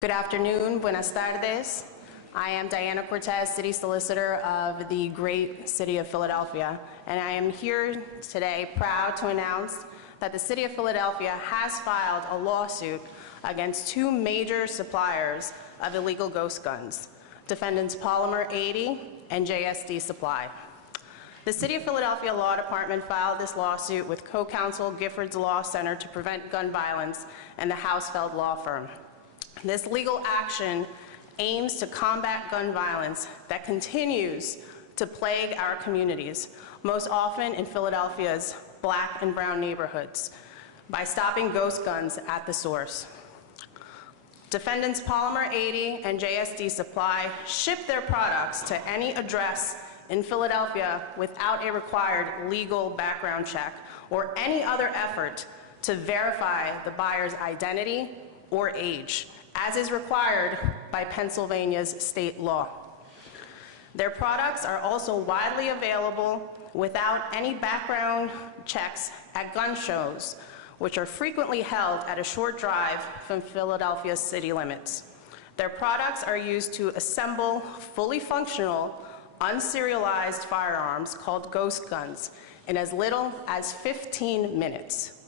Good afternoon, buenas tardes. I am Diana Cortez, City Solicitor of the great city of Philadelphia, and I am here today proud to announce that the city of Philadelphia has filed a lawsuit against two major suppliers of illegal ghost guns, defendants Polymer 80 and JSD Supply. The City of Philadelphia Law Department filed this lawsuit with co-counsel Giffords Law Center to Prevent Gun Violence and the Hausfeld Law Firm. This legal action aims to combat gun violence that continues to plague our communities, most often in Philadelphia's Black and brown neighborhoods, by stopping ghost guns at the source. Defendants Polymer 80 and JSD Supply ship their products to any address in Philadelphia without a required legal background check or any other effort to verify the buyer's identity or age, as is required by Pennsylvania's state law. Their products are also widely available without any background checks at gun shows, which are frequently held at a short drive from Philadelphia's city limits. Their products are used to assemble fully functional, unserialized firearms called ghost guns in as little as 15 minutes.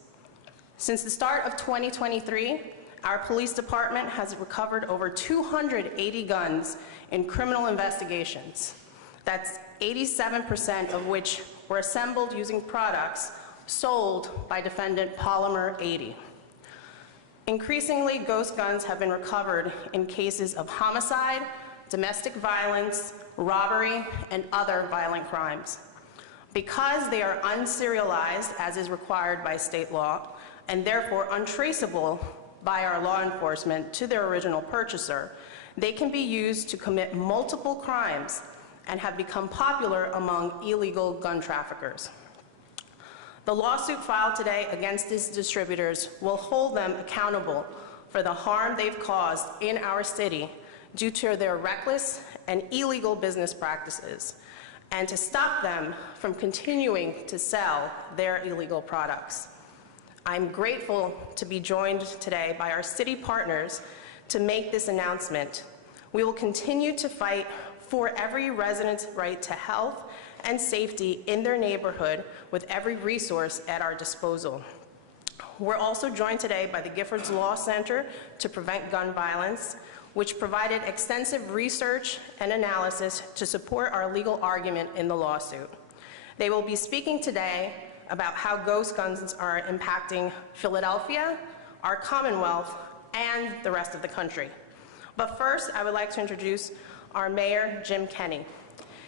Since the start of 2023, our police department has recovered over 280 guns in criminal investigations. That's 87% of which were assembled using products sold by defendant Polymer 80. Increasingly, ghost guns have been recovered in cases of homicide, domestic violence, robbery, and other violent crimes. Because they are unserialized, as is required by state law, and therefore untraceable by our law enforcement to their original purchaser, they can be used to commit multiple crimes and have become popular among illegal gun traffickers. The lawsuit filed today against these distributors will hold them accountable for the harm they've caused in our city due to their reckless and illegal business practices, and to stop them from continuing to sell their illegal products. I'm grateful to be joined today by our city partners to make this announcement. We will continue to fight for every resident's right to health and safety in their neighborhood with every resource at our disposal. We're also joined today by the Giffords Law Center to Prevent Gun Violence, which provided extensive research and analysis to support our legal argument in the lawsuit. They will be speaking today about how ghost guns are impacting Philadelphia, our Commonwealth, and the rest of the country. But first, I would like to introduce our Mayor, Jim Kenney.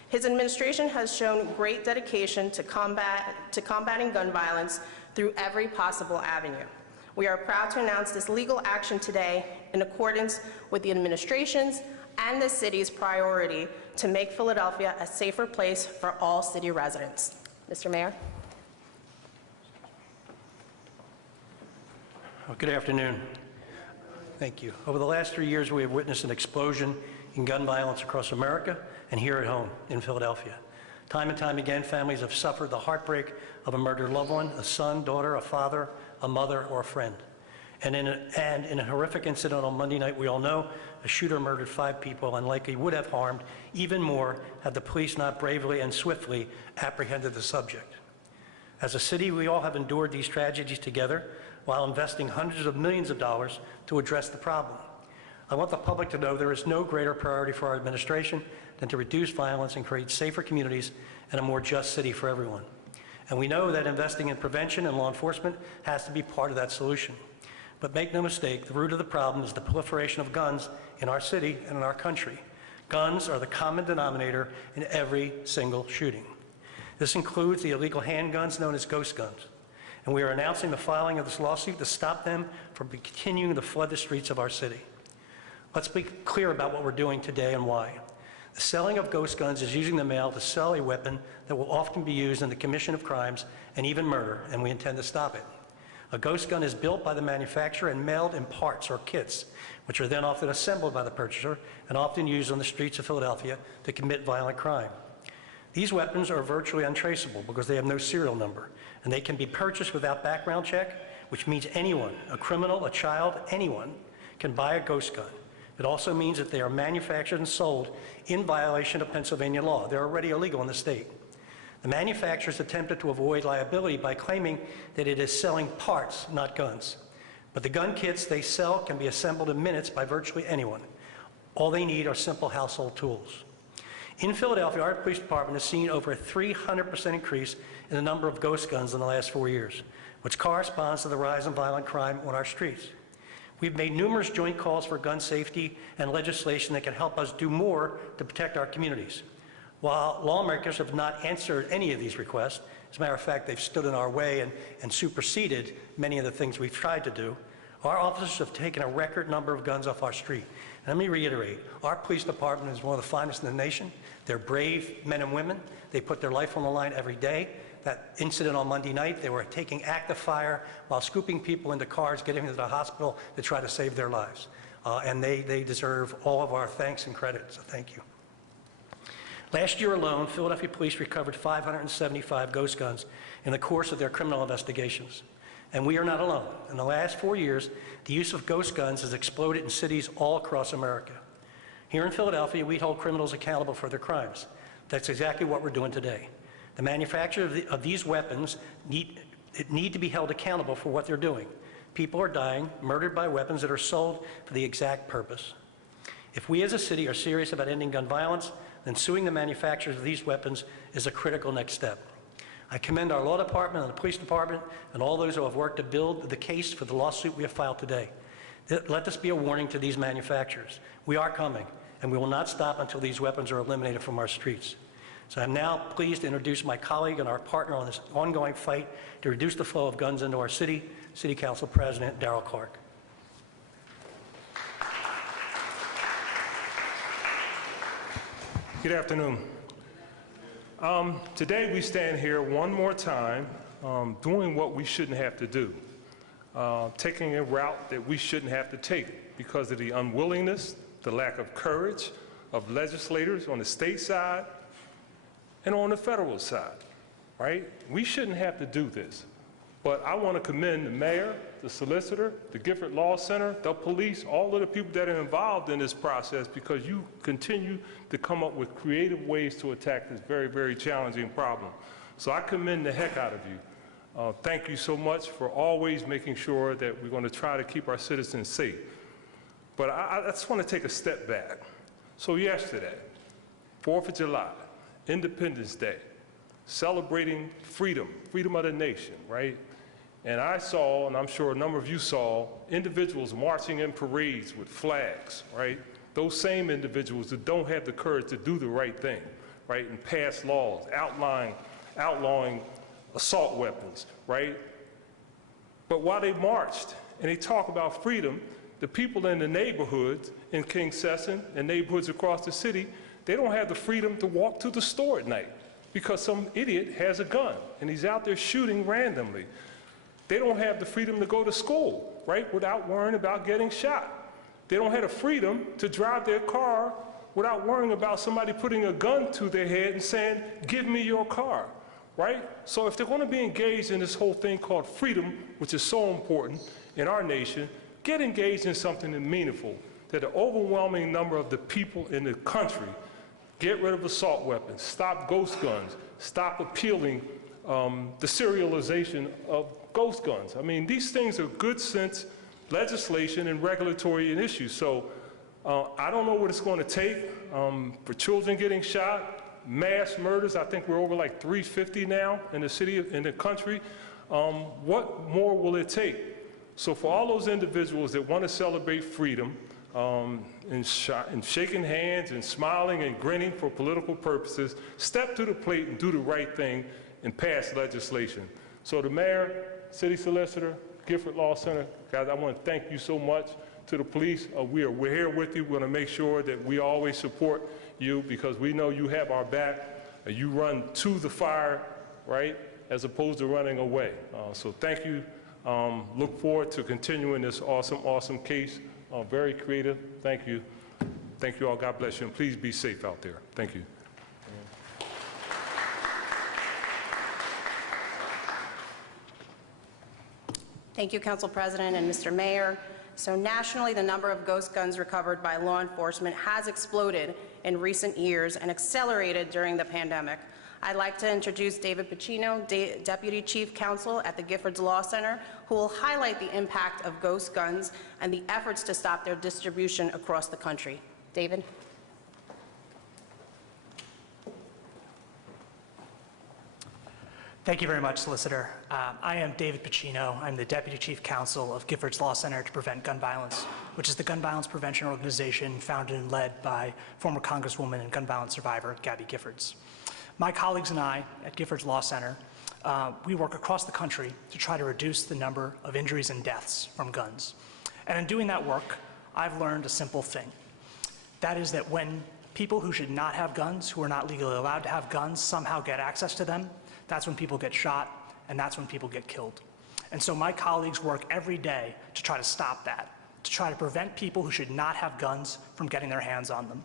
His administration has shown great dedication to combating gun violence through every possible avenue. We are proud to announce this legal action today in accordance with the administration's and the city's priority to make Philadelphia a safer place for all city residents. Mr. Mayor. Well, good afternoon. Thank you. Over the last 3 years, we have witnessed an explosion in gun violence across America and here at home in Philadelphia. Time and time again, families have suffered the heartbreak of a murdered loved one, a son, daughter, a father, a mother, or a friend. And in a horrific incident on Monday night, we all know, a shooter murdered 5 people and likely would have harmed even more had the police not bravely and swiftly apprehended the subject. As a city, we all have endured these tragedies together while investing hundreds of millions of dollars to address the problem. I want the public to know there is no greater priority for our administration than to reduce violence and create safer communities and a more just city for everyone. And we know that investing in prevention and law enforcement has to be part of that solution. But make no mistake, the root of the problem is the proliferation of guns in our city and in our country. Guns are the common denominator in every single shooting. This includes the illegal handguns known as ghost guns. And we are announcing the filing of this lawsuit to stop them from continuing to flood the streets of our city. Let's be clear about what we're doing today and why. The selling of ghost guns is using the mail to sell a weapon that will often be used in the commission of crimes and even murder, and we intend to stop it. A ghost gun is built by the manufacturer and mailed in parts or kits, which are then often assembled by the purchaser and often used on the streets of Philadelphia to commit violent crime. These weapons are virtually untraceable because they have no serial number, and they can be purchased without background check, which means anyone, a criminal, a child, anyone, can buy a ghost gun. It also means that they are manufactured and sold in violation of Pennsylvania law. They're already illegal in the state. The manufacturers attempted to avoid liability by claiming that it is selling parts, not guns. But the gun kits they sell can be assembled in minutes by virtually anyone. All they need are simple household tools. In Philadelphia, our police department has seen over a 300% increase in the number of ghost guns in the last 4 years, which corresponds to the rise in violent crime on our streets. We've made numerous joint calls for gun safety and legislation that can help us do more to protect our communities. While lawmakers have not answered any of these requests, as a matter of fact, they've stood in our way and superseded many of the things we've tried to do, our officers have taken a record number of guns off our street. And let me reiterate, our police department is one of the finest in the nation. They're brave men and women. They put their life on the line every day. That incident on Monday night, they were taking active fire while scooping people into cars, getting them to the hospital to try to save their lives. And they deserve all of our thanks and credit, so thank you. Last year alone, Philadelphia police recovered 575 ghost guns in the course of their criminal investigations. And we are not alone. In the last 4 years, the use of ghost guns has exploded in cities all across America. Here in Philadelphia, we hold criminals accountable for their crimes. That's exactly what we're doing today. The manufacturers of these weapons need to be held accountable for what they're doing. People are dying, murdered by weapons that are sold for the exact purpose. If we as a city are serious about ending gun violence, then suing the manufacturers of these weapons is a critical next step. I commend our law department and the police department and all those who have worked to build the case for the lawsuit we have filed today. Let this be a warning to these manufacturers. We are coming, and we will not stop until these weapons are eliminated from our streets. So I'm now pleased to introduce my colleague and our partner on this ongoing fight to reduce the flow of guns into our city, City Council President Darrell Clark. Good afternoon. Today we stand here one more time doing what we shouldn't have to do, taking a route that we shouldn't have to take because of the unwillingness, the lack of courage of legislators on the state side and on the federal side, right? We shouldn't have to do this. But I want to commend the mayor, the solicitor, the Gifford Law Center, the police, all of the people that are involved in this process, because you continue to come up with creative ways to attack this very, very challenging problem. So I commend the heck out of you. Thank you so much for always making sure that we're going to try to keep our citizens safe. But I just want to take a step back. So yesterday, 4th of July, Independence Day, celebrating freedom, freedom of the nation, right? And I saw, and I'm sure a number of you saw, individuals marching in parades with flags, right? Those same individuals that don't have the courage to do the right thing, right? And pass laws outlawing assault weapons, right? But while they marched and they talk about freedom, the people in the neighborhoods in King Sesson and neighborhoods across the city, they don't have the freedom to walk to the store at night because some idiot has a gun and he's out there shooting randomly. They don't have the freedom to go to school, right, without worrying about getting shot. They don't have the freedom to drive their car without worrying about somebody putting a gun to their head and saying, give me your car, right? So if they're going to be engaged in this whole thing called freedom, which is so important in our nation, get engaged in something meaningful, that the overwhelming number of the people in the country get rid of assault weapons, stop ghost guns, stop appealing the serialization of ghost guns. I mean, these things are good sense legislation and regulatory issues. So I don't know what it's going to take for children getting shot, mass murders. I think we're over like 350 now in the city, in the country. What more will it take? So for all those individuals that want to celebrate freedom and shaking hands and smiling and grinning for political purposes, step to the plate and do the right thing and pass legislation. So the mayor, city solicitor, Gifford Law Center, guys, I want to thank you so much. To the police, we're here with you. We're going to make sure that we always support you because we know you have our back. You run to the fire, right, as opposed to running away. So thank you. Look forward to continuing this awesome, awesome case. Very creative. Thank you. Thank you all. God bless you. And please be safe out there. Thank you. Thank you, Council President and Mr. Mayor. So nationally, the number of ghost guns recovered by law enforcement has exploded in recent years and accelerated during the pandemic. I'd like to introduce David Pacino, Deputy Chief Counsel at the Giffords Law Center, who will highlight the impact of ghost guns and the efforts to stop their distribution across the country. David? Thank you very much, Solicitor. I am David Pacino. I'm the Deputy Chief Counsel of Giffords Law Center to Prevent Gun Violence, which is the gun violence prevention organization founded and led by former Congresswoman and gun violence survivor Gabby Giffords. My colleagues and I at Giffords Law Center, we work across the country to try to reduce the number of injuries and deaths from guns. And in doing that work, I've learned a simple thing. That is that when people who should not have guns, who are not legally allowed to have guns, somehow get access to them, that's when people get shot, and that's when people get killed. And so my colleagues work every day to try to stop that, to try to prevent people who should not have guns from getting their hands on them.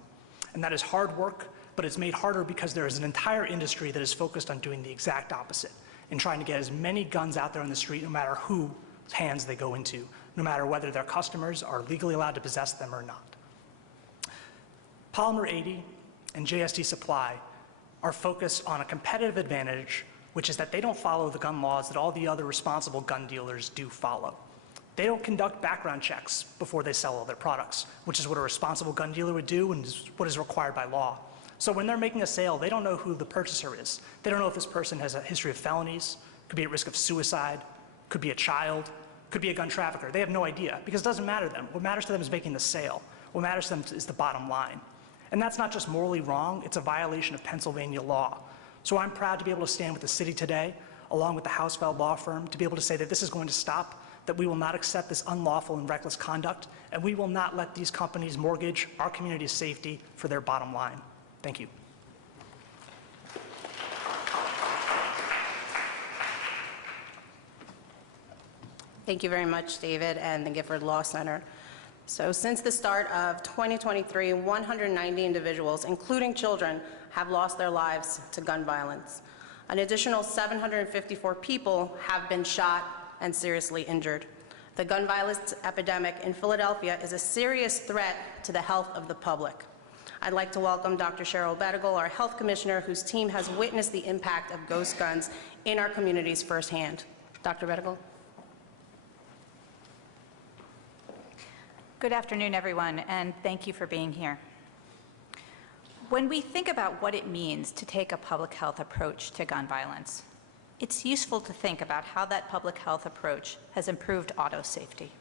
And that is hard work, but it's made harder because there is an entire industry that is focused on doing the exact opposite, in trying to get as many guns out there on the street, no matter whose hands they go into, no matter whether their customers are legally allowed to possess them or not. Polymer 80 and JSD Supply are focused on a competitive advantage, which is that they don't follow the gun laws that all the other responsible gun dealers do follow. They don't conduct background checks before they sell all their products, which is what a responsible gun dealer would do and is what is required by law. So when they're making a sale, they don't know who the purchaser is. They don't know if this person has a history of felonies, could be at risk of suicide, could be a child, could be a gun trafficker. They have no idea because it doesn't matter to them. What matters to them is making the sale. What matters to them is the bottom line. And that's not just morally wrong, it's a violation of Pennsylvania law. So I'm proud to be able to stand with the city today, along with the Hausfeld Law Firm, to be able to say that this is going to stop, that we will not accept this unlawful and reckless conduct, and we will not let these companies mortgage our community's safety for their bottom line. Thank you. Thank you very much, David, and the Gifford Law Center. So since the start of 2023, 190 individuals, including children, have lost their lives to gun violence. An additional 754 people have been shot and seriously injured. The gun violence epidemic in Philadelphia is a serious threat to the health of the public. I'd like to welcome Dr. Cheryl Bedigal, our health commissioner, whose team has witnessed the impact of ghost guns in our communities firsthand. Dr. Bedigal. Good afternoon, everyone, and thank you for being here. When we think about what it means to take a public health approach to gun violence, it's useful to think about how that public health approach has improved auto safety.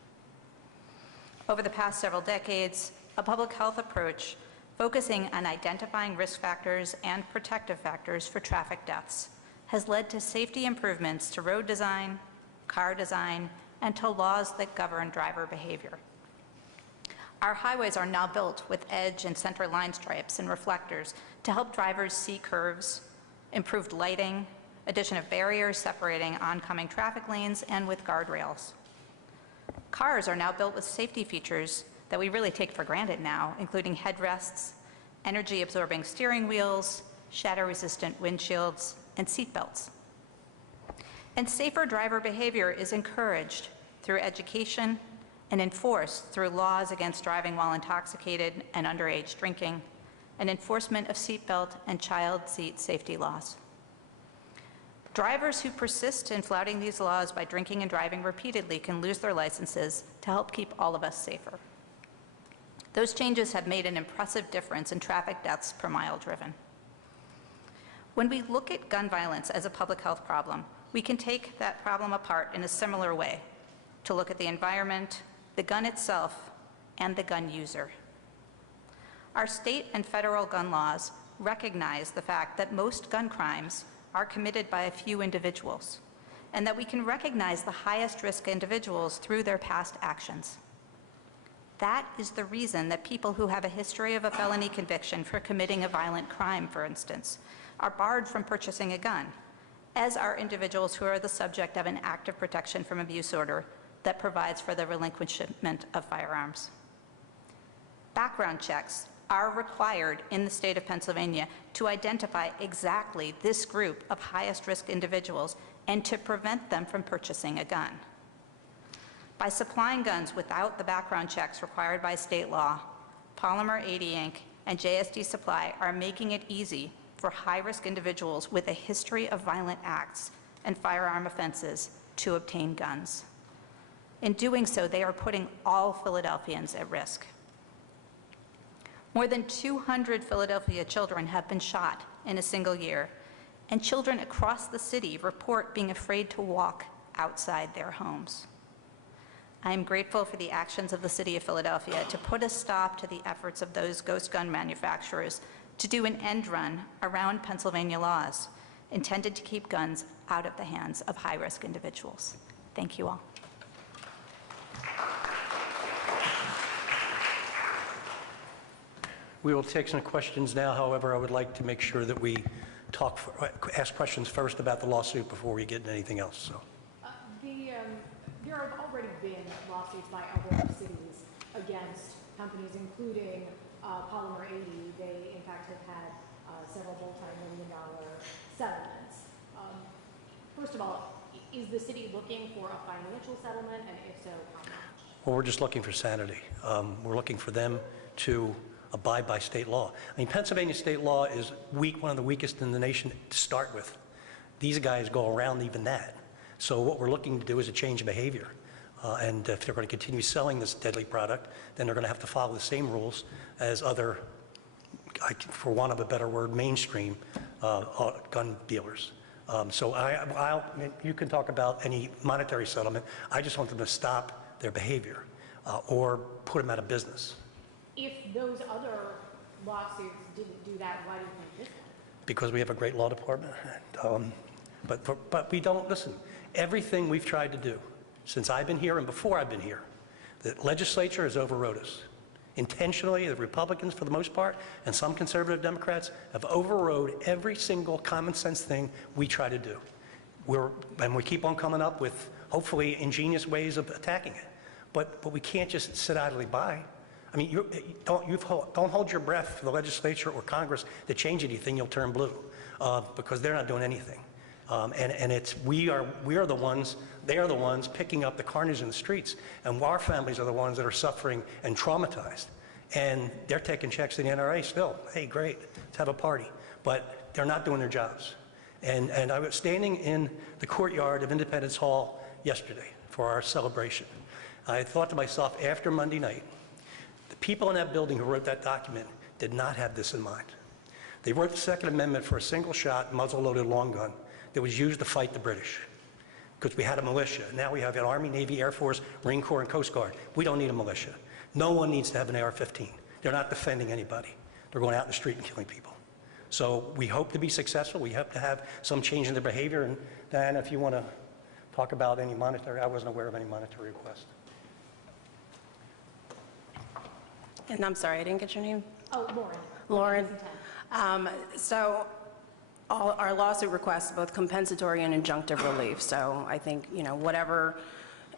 Over the past several decades, a public health approach focusing on identifying risk factors and protective factors for traffic deaths has led to safety improvements to road design, car design, and to laws that govern driver behavior. Our highways are now built with edge and center line stripes and reflectors to help drivers see curves, improved lighting, addition of barriers separating oncoming traffic lanes, and with guardrails. Cars are now built with safety features that we really take for granted now, including headrests, energy-absorbing steering wheels, shatter-resistant windshields, and seat belts. And safer driver behavior is encouraged through education and enforced through laws against driving while intoxicated and underage drinking, and enforcement of seatbelt and child seat safety laws. Drivers who persist in flouting these laws by drinking and driving repeatedly can lose their licenses to help keep all of us safer. Those changes have made an impressive difference in traffic deaths per mile driven. When we look at gun violence as a public health problem, we can take that problem apart in a similar way to look at the environment, the gun itself, and the gun user. Our state and federal gun laws recognize the fact that most gun crimes are committed by a few individuals, and that we can recognize the highest risk individuals through their past actions. That is the reason that people who have a history of a felony conviction for committing a violent crime, for instance, are barred from purchasing a gun, as are individuals who are the subject of an active protection from abuse order that provides for the relinquishment of firearms. Background checks are required in the state of Pennsylvania to identify exactly this group of highest risk individuals and to prevent them from purchasing a gun. By supplying guns without the background checks required by state law, Polymer 80 Inc. and JSD Supply are making it easy for high-risk individuals with a history of violent acts and firearm offenses to obtain guns. In doing so, they are putting all Philadelphians at risk. More than 200 Philadelphia children have been shot in a single year, and children across the city report being afraid to walk outside their homes. I am grateful for the actions of the City of Philadelphia to put a stop to the efforts of those ghost gun manufacturers to do an end run around Pennsylvania laws intended to keep guns out of the hands of high-risk individuals. Thank you all. We will take some questions now. However, I would like to make sure that we ask questions first about the lawsuit before we get into anything else. So. There have already been lawsuits by other cities against companies, including Polymer 80. They, in fact, have had several multi-million-dollar settlements. First of all, is the city looking for a financial settlement, and if so, how much? Well, we're just looking for sanity. We're looking for them to abide by state law. I mean, Pennsylvania state law is weak, one of the weakest in the nation to start with. These guys go around even that. So what we're looking to do is a change of behavior. And if they're going to continue selling this deadly product, then they're going to have to follow the same rules as other, for want of a better word, mainstream gun dealers. So you can talk about any monetary settlement. I just want them to stop their behavior or put them out of business. If those other lawsuits didn't do that, why do you think this one? Because we have a great law department. But we don't, listen, everything we've tried to do since I've been here and before I've been here, the legislature has overrode us. Intentionally, the Republicans for the most part, and some conservative Democrats have overrode every single common sense thing we try to do. And we keep on coming up with hopefully ingenious ways of attacking it. But we can't just sit idly by. I mean, don't hold your breath for the legislature or Congress to change anything. You'll turn blue because they're not doing anything. And we are the ones, they are the ones picking up the carnage in the streets, and our families are the ones that are suffering and traumatized. And they're taking checks to the NRA still. Hey, great, let's have a party. But they're not doing their jobs. And I was standing in the courtyard of Independence Hall yesterday for our celebration. I thought to myself, after Monday night, the people in that building who wrote that document did not have this in mind. They wrote the Second Amendment for a single-shot, muzzle-loaded long gun that was used to fight the British, because we had a militia. Now we have an Army, Navy, Air Force, Marine Corps, and Coast Guard. We don't need a militia. No one needs to have an AR-15. They're not defending anybody. They're going out in the street and killing people. So we hope to be successful. We hope to have some change in their behavior. And Diana, if you want to talk about any monetary, I wasn't aware of any monetary request. And I'm sorry, I didn't get your name. Oh, Lauren. Lauren. So all our lawsuit requests both compensatory and injunctive relief. So I think, whatever,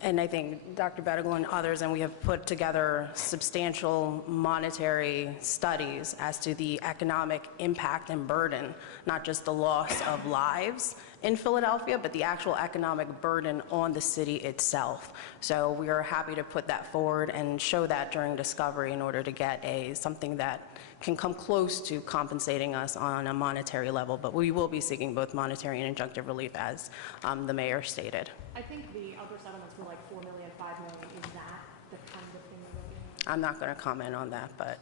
and I think Dr. Bedigal and others, and we have put together substantial monetary studies as to the economic impact and burden, not just the loss of lives in Philadelphia, but the actual economic burden on the city itself. So we are happy to put that forward and show that during discovery in order to get something that can come close to compensating us on a monetary level, but we will be seeking both monetary and injunctive relief, as the mayor stated. I think the other settlements were like $4 million, $5 million. Is that the kind of thing you're looking at? I'm not going to comment on that, but.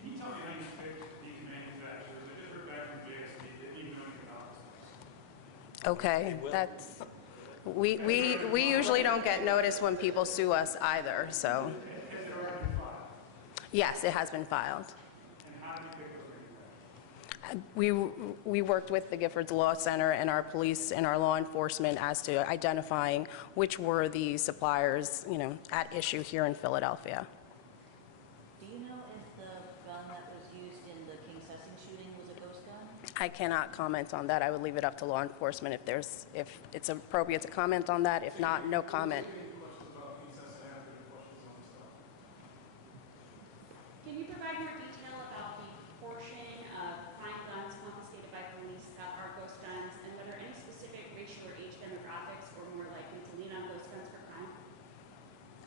Can you tell me how you picked these manufacturers? They differ back from JSD, didn't even know Okay, economics. that's, we usually don't get notice when people sue us either, so. Has it already been filed? Yes, it has been filed. And how did you pick those manufacturers? We worked with the Giffords Law Center and our police and our law enforcement as to identifying which were the suppliers, at issue here in Philadelphia. Do you know if the gun that was used in the King Sesame shooting was a ghost gun? I cannot comment on that. I would leave it up to law enforcement if it's appropriate to comment on that. If not, no comment. Can you provide more detail about the proportion of fine guns confiscated by police that are ghost guns, and whether any specific racial or age demographics were more likely to lean on ghost guns for crime?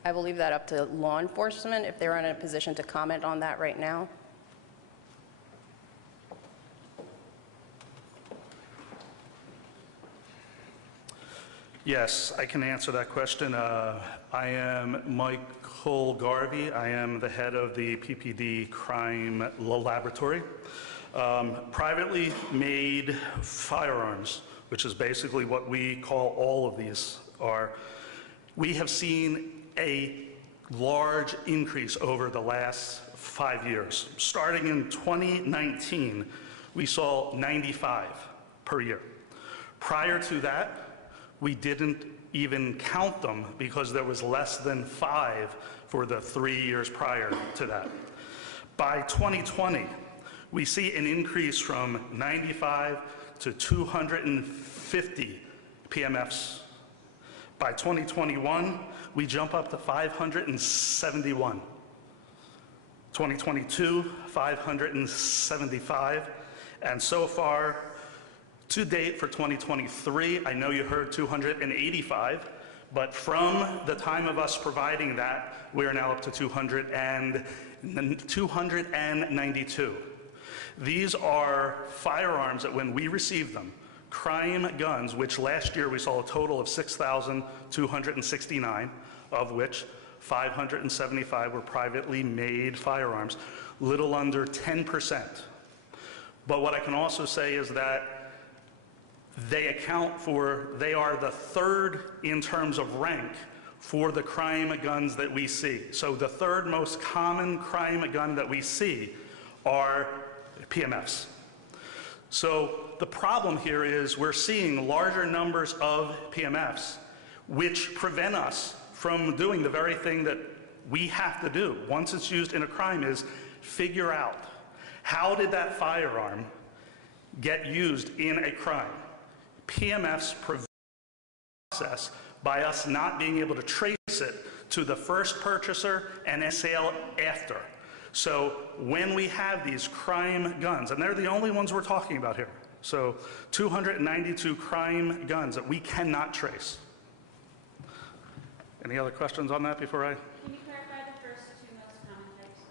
I will leave that up to law enforcement if they're in a position to comment on that right now. Yes, I can answer that question. I am Michael Garvey. I am the head of the PPD Crime Laboratory. Privately made firearms, which is basically what we call all of these are, we have seen a large increase over the last 5 years. Starting in 2019, we saw 95 per year. Prior to that, we didn't even count them because there was less than 5 for the 3 years prior to that. By 2020, we see an increase from 95 to 250 PMFs. By 2021, we jump up to 571. 2022, 575, and so far, to date for 2023, I know you heard 285, but from the time of us providing that, we are now up to 292. These are firearms that when we received them, crime guns, which last year we saw a total of 6,269, of which 575 were privately made firearms, little under 10%. But what I can also say is that they are the third in terms of rank for the crime guns that we see. So the third most common crime gun that we see are PMFs. So the problem here is we're seeing larger numbers of PMFs, which prevent us from doing the very thing that we have to do once it's used in a crime, is figure out how did that firearm get used in a crime. PMFs prevent the process by us not being able to trace it to the first purchaser and a sale after. So when we have these crime guns, and they're the only ones we're talking about here, so 292 crime guns that we cannot trace. Any other questions on that before I? Can you clarify the first two most common types?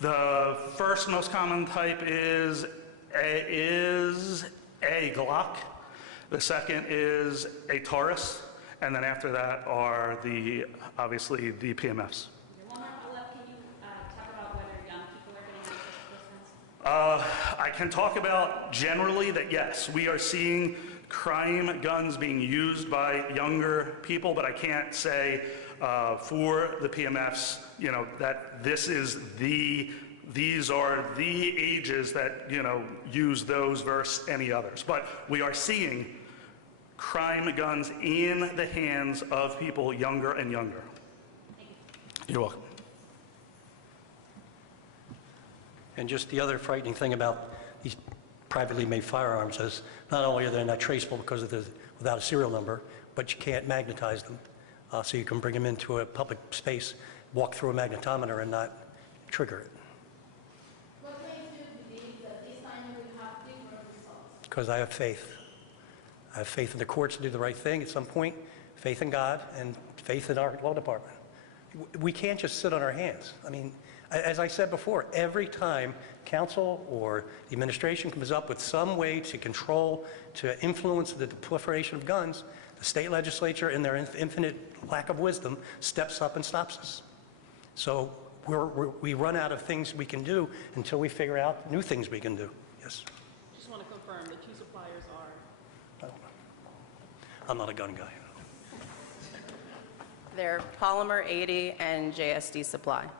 The first most common type is a Glock. The second is a Taurus, and then after that are obviously the PMFs. One more follow-up. Can you talk about whether young people are getting access to those guns? I can talk about generally that yes, we are seeing crime guns being used by younger people, but I can't say for the PMFs, that these are the ages that, use those versus any others. But we are seeing crime guns in the hands of people younger and younger. You're welcome. And just the other frightening thing about these privately made firearms is not only are they not traceable because without a serial number, but you can't magnetize them. So you can bring them into a public space, walk through a magnetometer and not trigger it. What makes you believe that this time you will have different results? Because I have faith. I have faith in the courts to do the right thing at some point, faith in God, and faith in our law department. We can't just sit on our hands. I mean, as I said before, every time council or the administration comes up with some way to control, to influence the proliferation of guns, the state legislature, in their infinite lack of wisdom, steps up and stops us. So we run out of things we can do until we figure out new things we can do. Yes? Just want to confirm the two suppliers are? I'm not a gun guy. They're Polymer 80 and JSD Supply. Can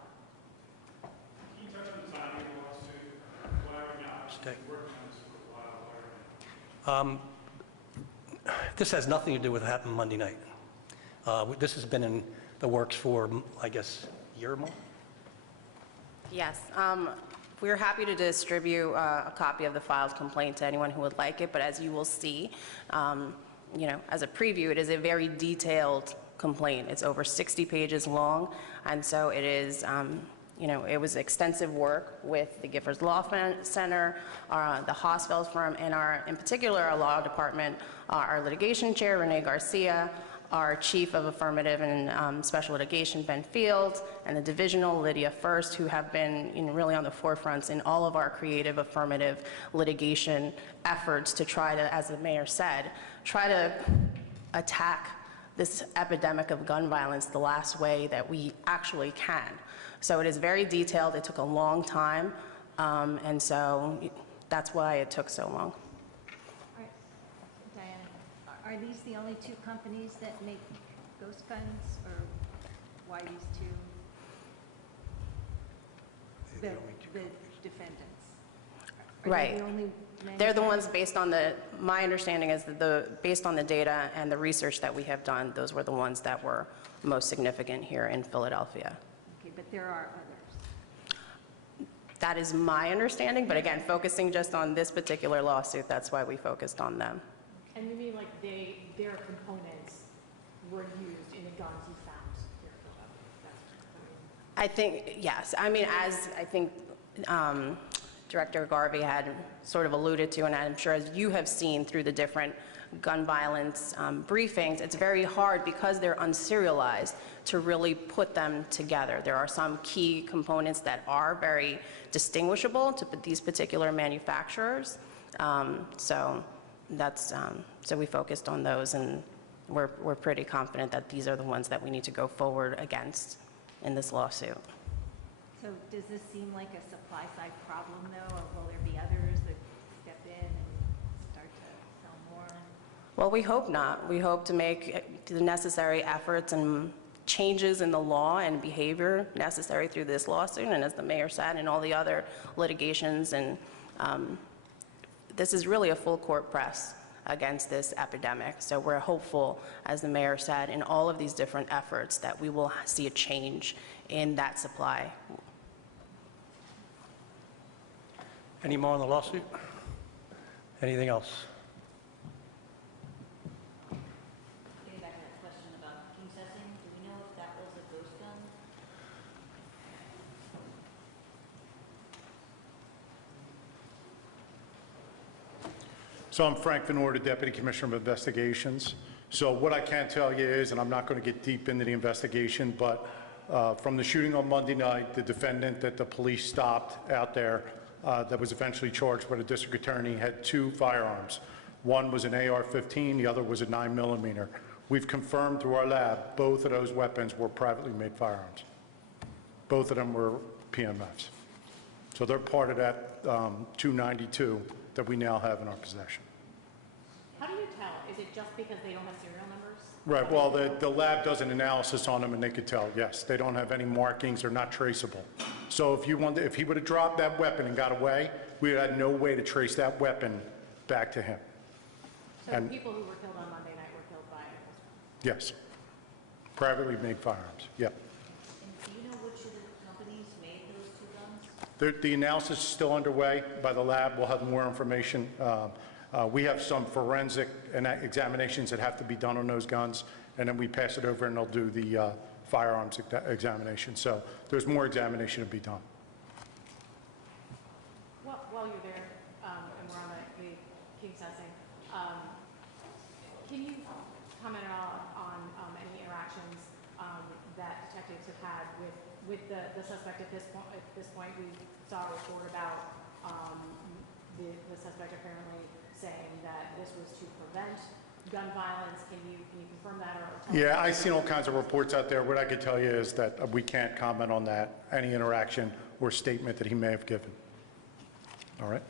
you touch on the timing of the lawsuit? Why are we not working on this for a while? This has nothing to do with what happened Monday night. This has been in the works for, I guess, a year or more. Yes. We're happy to distribute a copy of the filed complaint to anyone who would like it, but as you will see, as a preview, it is a very detailed complaint. It's over 60 pages long, and so it is, it was extensive work with the Giffords Law Center, the Hosfeld firm, and in particular, our law department, our litigation chair, Renee Garcia, our Chief of Affirmative and Special Litigation, Ben Field, and the Divisional, Lydia First, who have been really on the forefronts in all of our creative affirmative litigation efforts to try to, as the mayor said, try to attack this epidemic of gun violence the last way that we actually can. So it is very detailed. It took a long time, and so that's why it took so long. Diana, are these the only two companies that make ghost guns, or why these two? The defendants. Are Right. they the only They're the ones based on my understanding is that based on the data and the research that we have done, those were the ones that were most significant here in Philadelphia. Okay, but there are others. That is my understanding, but again, focusing just on this particular lawsuit, that's why we focused on them. And you mean like their components were used in the guns you found here in Philadelphia? I think, yes. I mean, as I think Director Garvey had sort of alluded to, and I'm sure as you have seen through the different gun violence briefings, it's very hard because they're unserialized to really put them together. There are some key components that are very distinguishable to these particular manufacturers. So we focused on those, and we're pretty confident that these are the ones that we need to go forward against in this lawsuit. So does this seem like a supply side problem though, or will there be others that step in and start to sell more? Well, we hope not. We hope to make the necessary efforts and changes in the law and behavior necessary through this lawsuit, and as the mayor said, and all the other litigations, and this is really a full court press against this epidemic. So we're hopeful, as the mayor said, in all of these different efforts that we will see a change in that supply. Any more on the lawsuit? Anything else? Getting back to that question about king assessing, do we know if that was a ghost gun? So I'm Frank Venor, the Deputy Commissioner of Investigations. So what I can tell you is, and I'm not going to get deep into the investigation, but from the shooting on Monday night, the defendant that the police stopped out there that was eventually charged by the district attorney had two firearms. One was an AR-15, the other was a 9mm. We've confirmed through our lab both of those weapons were privately made firearms. Both of them were PMFs. So they're part of that 292 that we now have in our possession. How do you tell? Is it just because they don't have serial numbers? Right, well, the lab does an analysis on them and they could tell, yes, they don't have any markings, they're not traceable. So if he would have dropped that weapon and got away, we had no way to trace that weapon back to him. So the people who were killed on Monday night were killed by? Yes, privately made firearms, yep. And do you know which of the companies made those two guns? The analysis is still underway by the lab. We'll have more information. We have some forensic examinations that have to be done on those guns, and then we pass it over and they'll do the firearms examination. So there's more examination to be done. Well, while you're there, and we're on the king assessing, can you comment on any interactions that detectives have had with the suspect at this point? We saw a report about the suspect apparently saying that this was to prevent gun violence. Can you confirm that? Yeah, I've seen all kinds of reports out there. What I could tell you is that we can't comment on that, any interaction or statement that he may have given. All right?